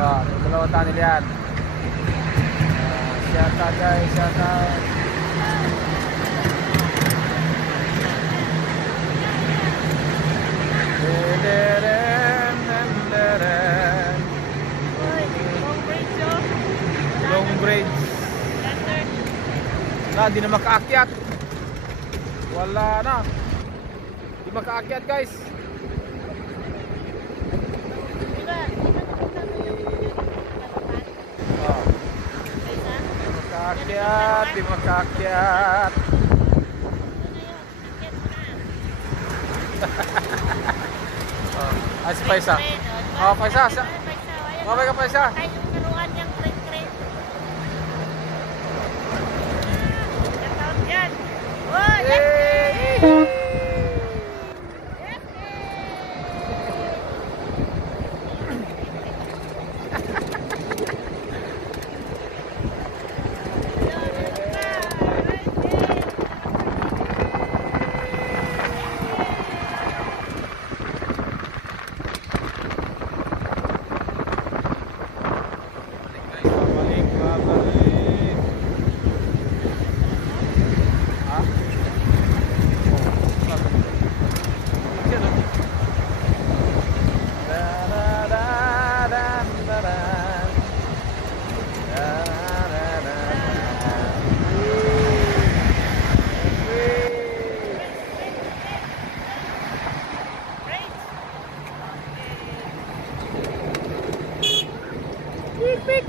Dalawang tunnel yan. Shout out guys, shout out. Long bridge. Di na makaakyat. Wala na. Di makaakyat guys. Di makaakyat. Ay, si Paisa. Paisa. Mabay ka, Paisa.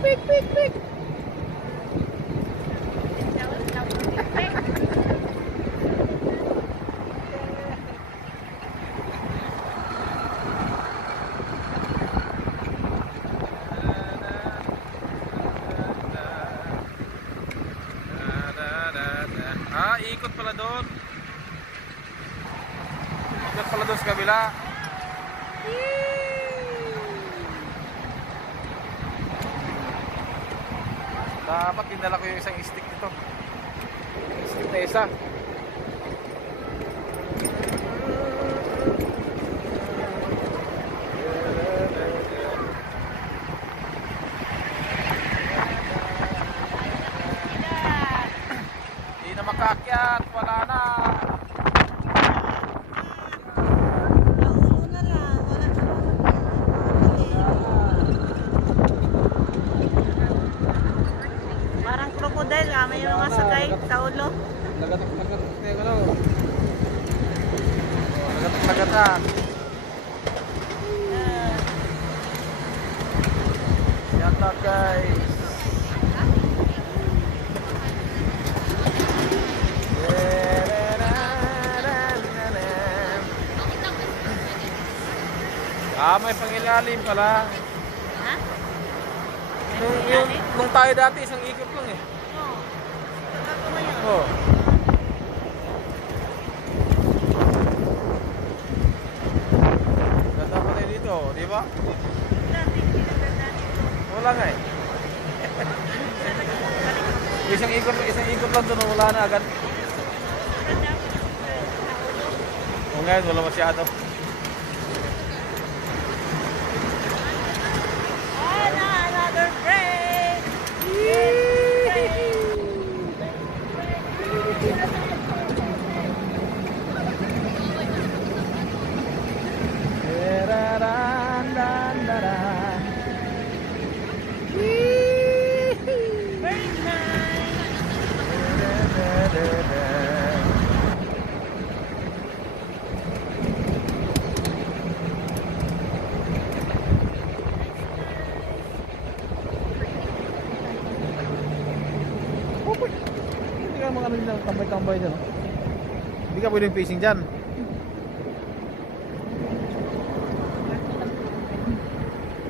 Quick. Ikot pala doon. Ikot pala doon sa kabila. Dapat dinala ko yung isang stick nito. Stick na isa. Hindi na makaakyat. Wala na. May mga sakay sa ulo. Lagatok na yung ano. Lagatok. Shout out guys. May pangilalim pala. Ha? Nung tayo dati isang ikot lang eh. Oh. Ganda pa tayo dito, di ba? Wala nga eh. isang ikot lang doon, wala na agad. O ngayon, wala masyado. Another break! Mga ano dyan, tambay-tambay dyan. Hindi ka pwedeng facing dyan.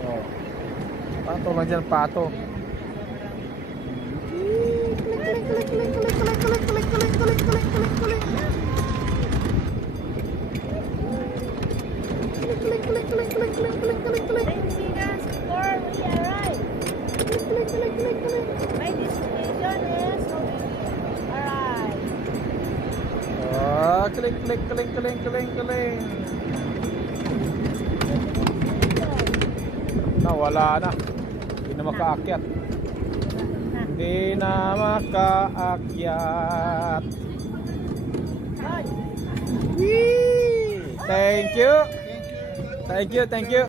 Oh. Pato lang dyan, pato. My destination is arrive. Kaling. Nawala na. na makaakyat. Hindi na makaakyat. Whee! Thank you. Thank you, thank you.